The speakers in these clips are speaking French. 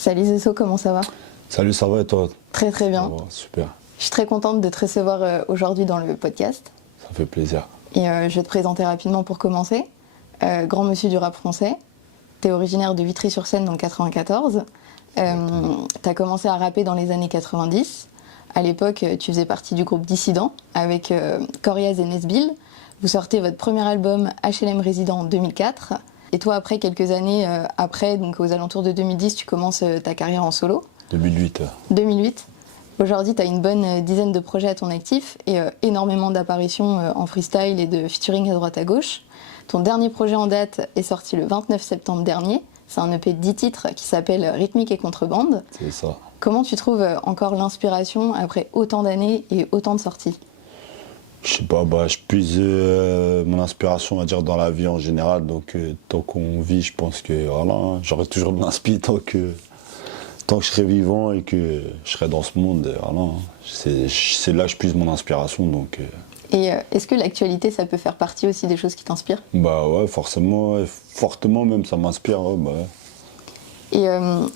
Salut Zesso, comment ça va? Salut, ça va et toi? Très très bien. Ça va, super. Je suis très contente de te recevoir aujourd'hui dans le podcast. Ça fait plaisir. Et je vais te présenter rapidement pour commencer. Grand monsieur du rap français. Tu es originaire de Vitry-sur-Seine dans le 94. Tu as commencé à rapper dans les années 90. À l'époque, tu faisais partie du groupe Dissident avec Coriaz et Nesbill. Vous sortez votre premier album HLM Résident en 2004. Et toi, après, quelques années après, donc aux alentours de 2010, tu commences ta carrière en solo. 2008. 2008. Aujourd'hui, tu as une bonne dizaine de projets à ton actif et énormément d'apparitions en freestyle et de featuring à droite à gauche. Ton dernier projet en date est sorti le 29 septembre dernier. C'est un EP de 10 titres qui s'appelle Rythmique et Contrebande. C'est ça. Comment tu trouves encore l'inspiration après autant d'années et autant de sorties? Je sais pas, je puise mon inspiration, on va dire, dans la vie en général. Donc, tant qu'on vit, je pense que voilà, j'aurai toujours de l'inspi tant que je serai vivant et que je serai dans ce monde. Voilà, c'est là que je puise mon inspiration. Donc, Et est-ce que l'actualité, ça peut faire partie aussi des choses qui t'inspirent? ouais, forcément, ouais, fortement même, ça m'inspire. Ouais. Et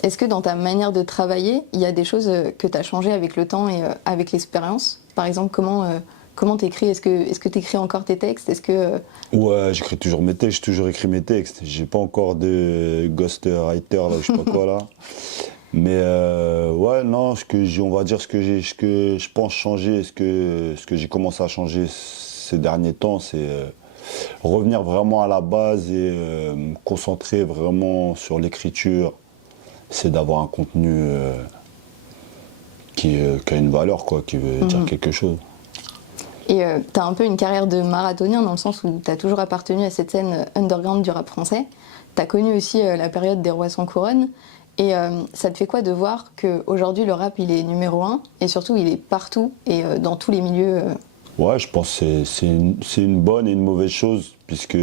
est-ce que dans ta manière de travailler, il y a des choses que tu as changées avec le temps et avec l'expérience? Par exemple, comment t'écris? Est-ce que t'écris encore tes textes? Ouais, j'écris toujours mes textes, j'ai toujours écrit mes textes. J'ai pas encore de ghostwriter, là, je sais pas quoi, là. Mais ouais, non, on va dire ce que je pense changer, ce que j'ai commencé à changer ces derniers temps, c'est revenir vraiment à la base et me concentrer vraiment sur l'écriture. C'est d'avoir un contenu qui a une valeur, quoi, qui veut dire quelque chose. Et tu as un peu une carrière de marathonien dans le sens où tu as toujours appartenu à cette scène underground du rap français. Tu as connu aussi la période des Rois sans couronne. Et ça te fait quoi de voir qu'aujourd'hui le rap il est numéro 1 et surtout il est partout et dans tous les milieux Ouais, je pense que c'est une bonne et une mauvaise chose puisque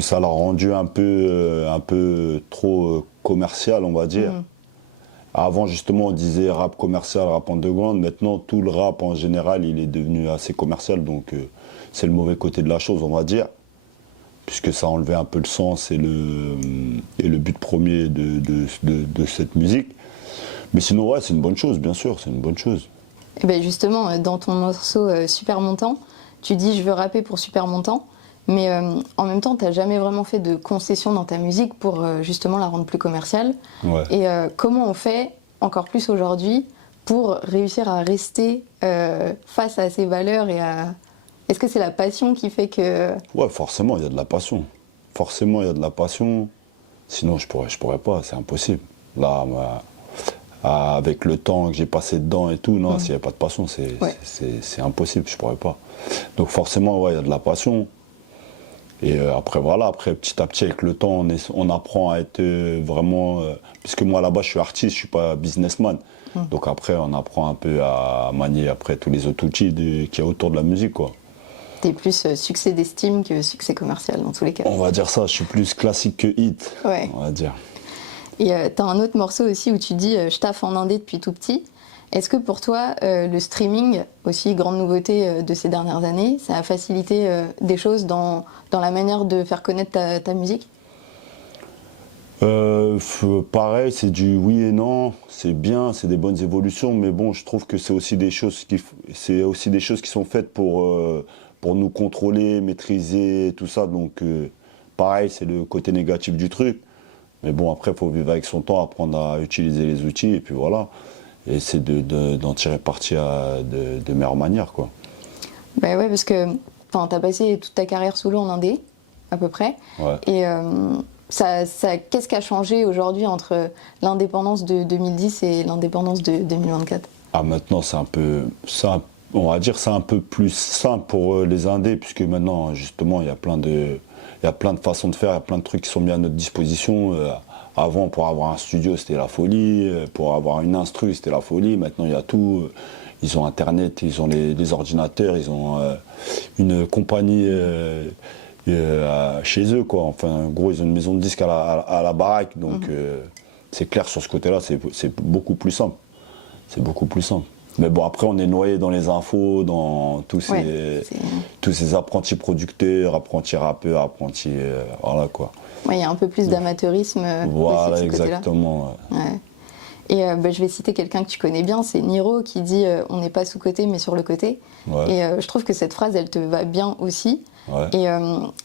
ça l'a rendu un peu trop commercial, on va dire. Avant, justement, on disait rap commercial, rap underground. Maintenant, tout le rap, en général, il est devenu assez commercial. Donc, c'est le mauvais côté de la chose, on va dire. Puisque ça a enlevé un peu le sens et le but premier de cette musique. Mais sinon, ouais, c'est une bonne chose, bien sûr, c'est une bonne chose. Et ben justement, dans ton morceau Super Montant, tu dis « je veux rapper pour Super Montant ». Mais en même temps, tu n'as jamais vraiment fait de concession dans ta musique pour justement la rendre plus commerciale. Ouais. Et comment on fait, encore plus aujourd'hui, pour réussir à rester face à ces valeurs et à... Est-ce que c'est la passion qui fait que... Ouais, forcément, il y a de la passion. Forcément, il y a de la passion. Sinon, je pourrais pas, c'est impossible. Là, avec le temps que j'ai passé dedans et tout, non, s'il n'y a pas de passion, c'est impossible, je pourrais pas. Donc forcément, ouais, il y a de la passion. Et après, voilà, petit à petit, avec le temps, on apprend à être vraiment... puisque moi, là-bas, je suis artiste, je suis pas businessman. Donc après, on apprend un peu à manier après tous les autres outils qu'il y a autour de la musique, quoi. T'es plus succès d'estime que succès commercial, dans tous les cas. On va dire ça, je suis plus classique que hit, ouais. On va dire. Et t'as un autre morceau aussi où tu dis « je taffe en indé depuis tout petit ». Est-ce que pour toi, le streaming, aussi grande nouveauté de ces dernières années, ça a facilité des choses dans la manière de faire connaître ta musique? Pareil, c'est du oui et non, c'est bien, c'est des bonnes évolutions, mais bon, je trouve que c'est aussi des choses qui sont faites pour nous contrôler, maîtriser, tout ça. Donc, pareil, c'est le côté négatif du truc. Mais bon, après, il faut vivre avec son temps, apprendre à utiliser les outils, et puis voilà. Et c'est d'en tirer parti de meilleure manière, quoi. Bah ouais, parce que t'as passé toute ta carrière solo en indé, à peu près. Ouais. Et qu'est-ce qui a changé aujourd'hui entre l'indépendance de 2010 et l'indépendance de 2024? Ah, maintenant, on va dire c'est un peu plus simple pour les indés, puisque maintenant, justement, il y a plein de façons de faire, il y a plein de trucs qui sont mis à notre disposition. Avant, pour avoir un studio, c'était la folie. Pour avoir une instru, c'était la folie. Maintenant, il y a tout. Ils ont Internet, ils ont les ordinateurs, ils ont une compagnie chez eux, quoi. Enfin, en gros, ils ont une maison de disques à la baraque. Donc, c'est clair, sur ce côté-là, c'est beaucoup plus simple. C'est beaucoup plus simple. Mais bon, après, on est noyé dans les infos, dans tous ces apprentis producteurs, apprentis rappeurs, apprentis. Voilà quoi. Ouais, il y a un peu plus d'amateurisme voilà, aussi de ce côté-là. exactement. Ouais. Et je vais citer quelqu'un que tu connais bien, c'est Niro qui dit on n'est pas sous-côté mais sur le côté. Ouais. Et je trouve que cette phrase, elle te va bien aussi. Ouais. Et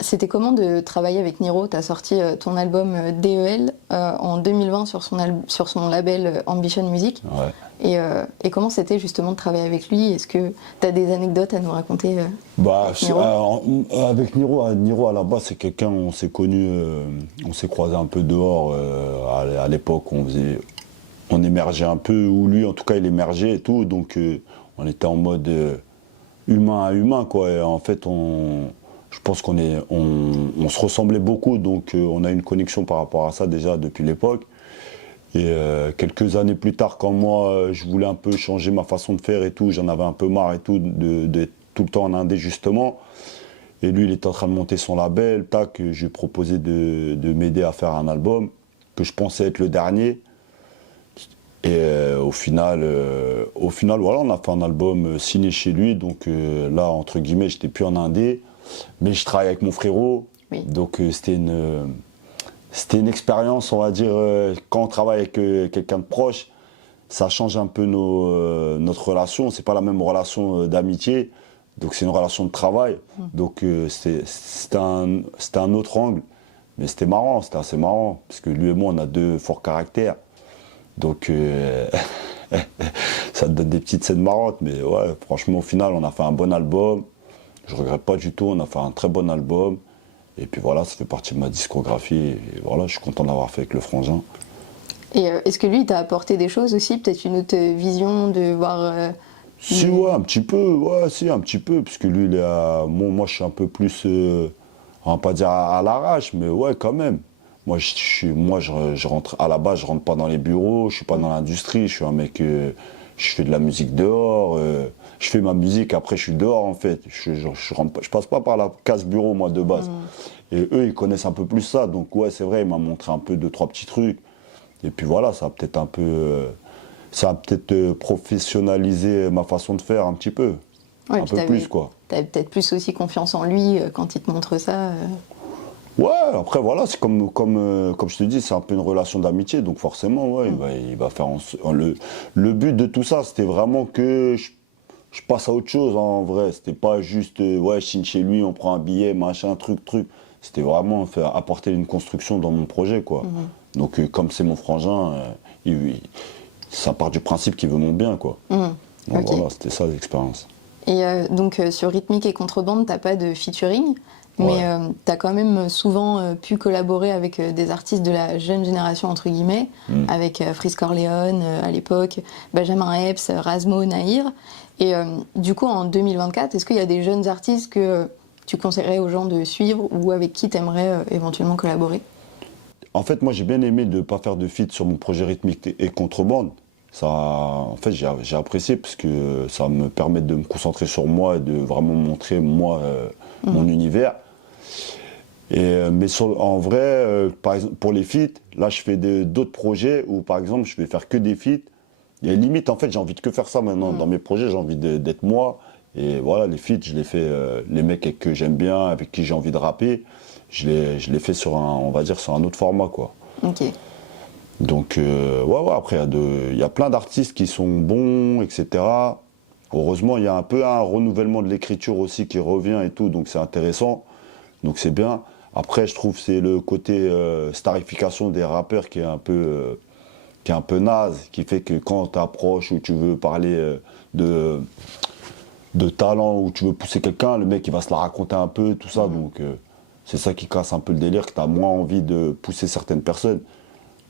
c'était comment de travailler avec Niro? Tu as sorti ton album DEL en 2020 sur son label Ambition Music. Ouais. Et comment c'était justement de travailler avec lui? Est-ce que tu as des anecdotes à nous raconter avec Niro? Avec Niro, Niro à la base, c'est quelqu'un, on s'est connu, on s'est croisé un peu dehors à l'époque, on émergeait un peu, ou lui en tout cas il émergeait et tout, donc on était en mode humain à humain quoi. Et en fait je pense qu'on se ressemblait beaucoup, donc on a une connexion par rapport à ça déjà depuis l'époque. Et quelques années plus tard, quand moi je voulais un peu changer ma façon de faire et tout, j'en avais un peu marre et tout, d'être tout le temps en indé justement. Et lui il était en train de monter son label, tac, je lui ai proposé de m'aider à faire un album, que je pensais être le dernier. Et au final, voilà, on a fait un album signé chez lui. Donc là, entre guillemets, j'étais plus en indé, mais je travaille avec mon frérot. Oui. Donc c'était une expérience, on va dire, quand on travaille avec quelqu'un de proche, ça change un peu notre relation. C'est pas la même relation d'amitié, donc c'est une relation de travail. Donc c'était un autre angle, mais c'était marrant, c'était assez marrant, parce que lui et moi, on a deux forts caractères. Donc ça te donne des petites scènes marrantes, mais ouais, franchement au final on a fait un bon album, je regrette pas du tout, on a fait un très bon album, et puis voilà, ça fait partie de ma discographie, et voilà, je suis content d'avoir fait avec le Frangin. Et est-ce que lui t'a apporté des choses aussi, peut-être une autre vision de voir Si ouais, un petit peu, puisque lui il est moi je suis un peu plus, on va pas dire à l'arrache, mais ouais quand même. Moi, je rentre à la base, je rentre pas dans les bureaux, je suis pas dans l'industrie, je suis un mec, je fais de la musique dehors, je fais ma musique, après je suis dehors en fait, je passe pas par la case bureau moi de base. Et eux, ils connaissent un peu plus ça, donc ouais, c'est vrai, il m'a montré un peu 2-3 petits trucs. Et puis voilà, ça a peut-être professionnalisé ma façon de faire un petit peu, ouais, un peu plus quoi. T'avais peut-être plus aussi confiance en lui quand il te montre ça. Ouais, après voilà, c'est comme je te dis, c'est un peu une relation d'amitié, donc forcément, ouais, il va faire le but de tout ça, c'était vraiment que je passe à autre chose en vrai. C'était pas juste, ouais, je signe chez lui, on prend un billet, machin, truc. C'était vraiment apporter une construction dans mon projet, quoi. Donc comme c'est mon frangin, ça part du principe qu'il veut mon bien, quoi. Donc Okay. voilà, c'était ça l'expérience. Et donc sur Rythmique et Contrebande, t'as pas de featuring, mais tu as quand même souvent pu collaborer avec des artistes de la jeune génération, entre guillemets, avec Freeze Corleone à l'époque, Benjamin Epps, Razmo, Nahir. Et du coup, en 2024, est-ce qu'il y a des jeunes artistes que tu conseillerais aux gens de suivre ou avec qui tu aimerais éventuellement collaborer? En fait, moi, j'ai bien aimé de ne pas faire de feat sur mon projet Rythmique et Contrebande. Ça, en fait, j'ai apprécié parce que ça me permet de me concentrer sur moi et de vraiment montrer, moi, mon univers. Mais en vrai, par exemple, pour les feats, là je fais d'autres projets où par exemple je vais faire que des feats. Et limite, en fait, j'ai envie de que faire ça maintenant. Dans mes projets, j'ai envie d'être moi. Et voilà, les feats, je les fais, les mecs que j'aime bien, avec qui j'ai envie de rapper, je les fais sur on va dire, sur un autre format, quoi. Ok. Donc, ouais, après, il y a plein d'artistes qui sont bons, etc. Heureusement, il y a un peu un renouvellement de l'écriture aussi qui revient et tout, donc c'est intéressant. Donc c'est bien. Après, je trouve que c'est le côté starification des rappeurs qui est un peu naze, qui fait que quand tu approches ou tu veux parler de talent, ou tu veux pousser quelqu'un, le mec il va se la raconter un peu, tout ça. Donc c'est ça qui casse un peu le délire, que tu as moins envie de pousser certaines personnes.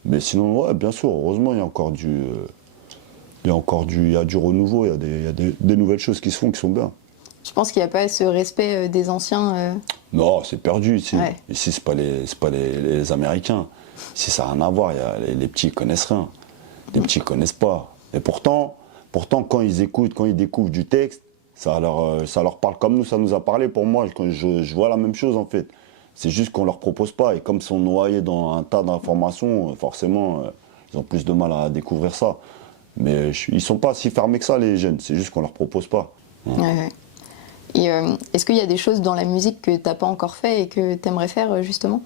Mais sinon, ouais, bien sûr, heureusement, il y a encore il y a du renouveau, il y a des nouvelles choses qui se font qui sont bien. Je pense qu'il n'y a pas ce respect des anciens. Non, c'est perdu ici. Ouais. Ici, c'est pas les Américains. Ici, ça n'a rien à voir. Les petits, ils connaissent rien. Les petits, ils connaissent pas. Et pourtant, quand ils écoutent, quand ils découvrent du texte, ça leur parle comme nous, ça nous a parlé. Pour moi, je vois la même chose, en fait. C'est juste qu'on leur propose pas. Et comme ils sont noyés dans un tas d'informations, forcément, ils ont plus de mal à découvrir ça. Mais ils sont pas si fermés que ça, les jeunes. C'est juste qu'on leur propose pas. Ouais. Et est-ce qu'il y a des choses dans la musique que t'as pas encore fait et que t'aimerais faire justement?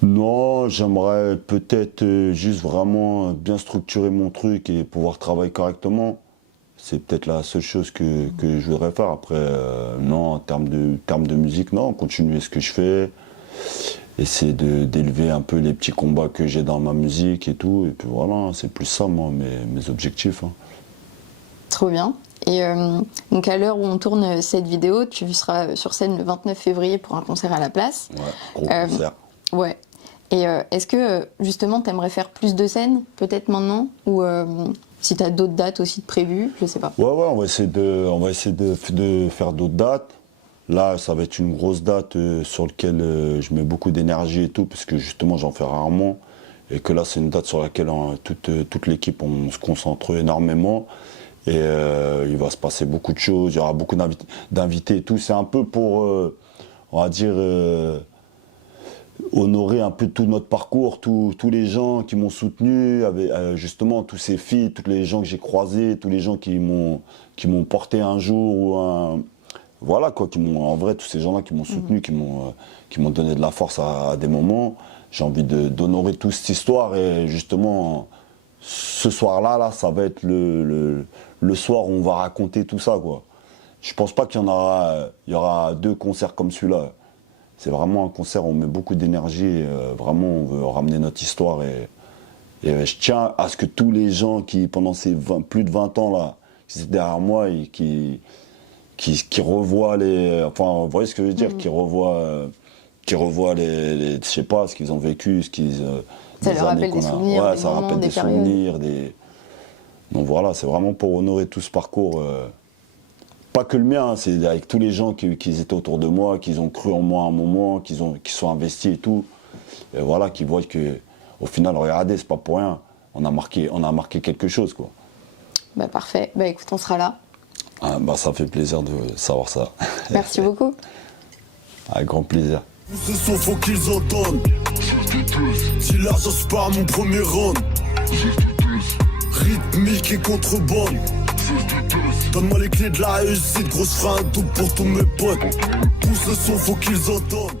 Non, j'aimerais peut-être juste vraiment bien structurer mon truc et pouvoir travailler correctement. C'est peut-être la seule chose que je voudrais faire. Après, non, en termes de musique, non, continuer ce que je fais, essayer d'élever un peu les petits combats que j'ai dans ma musique et tout. Et puis voilà, c'est plus ça, moi, mes objectifs. Hein. Trop bien. Et donc à l'heure où on tourne cette vidéo, tu seras sur scène le 29 février pour un concert à la Place. Ouais, gros concert. Ouais. Et est-ce que justement tu aimerais faire plus de scènes, peut-être maintenant, ou si tu as d'autres dates aussi de prévues, je sais pas. Ouais, on va essayer de faire d'autres dates. Là, ça va être une grosse date sur laquelle je mets beaucoup d'énergie et tout, parce que justement j'en fais rarement. Et que là, c'est une date sur laquelle toute l'équipe, on se concentre énormément. Et il va se passer beaucoup de choses, il y aura beaucoup d'invités et tout. C'est un peu pour, on va dire, honorer un peu tout notre parcours, tous les gens qui m'ont soutenu, justement tous ces filles, tous les gens que j'ai croisés, tous les gens qui m'ont porté un jour voilà quoi, en vrai tous ces gens-là qui m'ont soutenu, qui m'ont donné de la force à des moments. J'ai envie d'honorer toute cette histoire et justement ce soir-là, ça va être le soir où on va raconter tout ça quoi. Je pense pas qu'il y aura 2 concerts comme celui-là. C'est vraiment un concert où on met beaucoup d'énergie, vraiment on veut ramener notre histoire et je tiens à ce que tous les gens qui, pendant ces plus de 20 ans là, qui étaient derrière moi et qui revoient enfin vous voyez ce que je veux dire, qui revoient je sais pas, ce qu'ils ont vécu, ça leur rappelle des souvenirs, ouais, ça rappelle des souvenirs, donc voilà, c'est vraiment pour honorer tout ce parcours. Pas que le mien, c'est avec tous les gens qui étaient autour de moi, qui ont cru en moi à un moment, qui sont investis et tout. Et voilà, qui voient que, au final, regardez, c'est pas pour rien. On a marqué quelque chose, quoi. Bah parfait. Bah écoute, on sera là. Ah, bah ça fait plaisir de savoir ça. Merci beaucoup. Avec grand plaisir. Tous ces sons, faut qu'ils entendent. Si l'argent c'est pas mon premier round. Rythmique et contrebande. Donne-moi les clés de la réussite, grosse frein, tout pour tous mes potes. Pousse le son, faut qu'ils entendent.